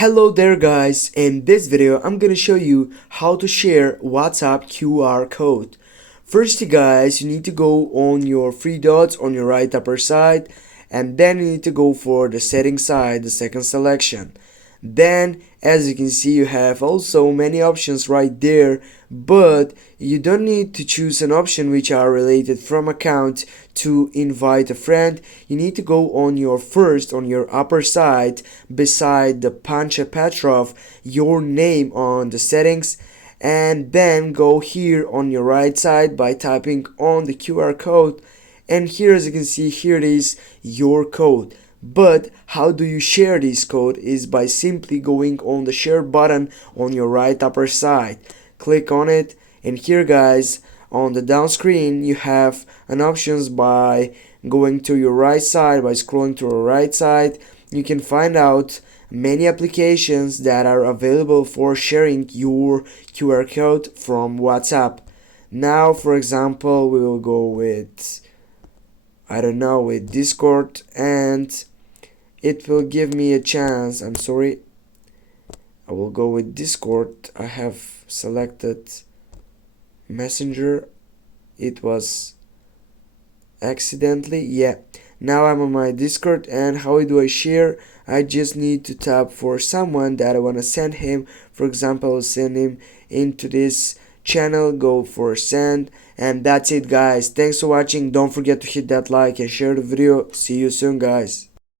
Hello there guys, in this video I'm gonna show you how to share WhatsApp QR code. First guys, you need to go on your three dots on your right upper side, and then you need to go for the settings side, the second selection. Then as you can see, you have also many options right there, but you don't need to choose an option which are related from account to invite a friend. You need to go on your upper side beside the Pancha Petrov, your name on the settings, and then go here on your right side by typing on the QR code, and here as you can see, here it is, your code. But how do you share this code is by simply going on the share button on your right upper side. Click on it, and here guys, on the down screen you have an options. By going to your right side, by scrolling to your right side, you can find out many applications that are available for sharing your QR code from WhatsApp. Now for example, we will go with, I don't know, with Discord, and it will give me a chance. I'm sorry, I will go with Discord. I have selected Messenger. It was accidentally, yeah. Now I'm on my Discord, and how do I share? I just need to tap for someone that I want to send him. For example, I'll send him into this channel, go for send, and that's it guys. Thanks for watching. Don't forget to hit that like and share the video. See you soon guys.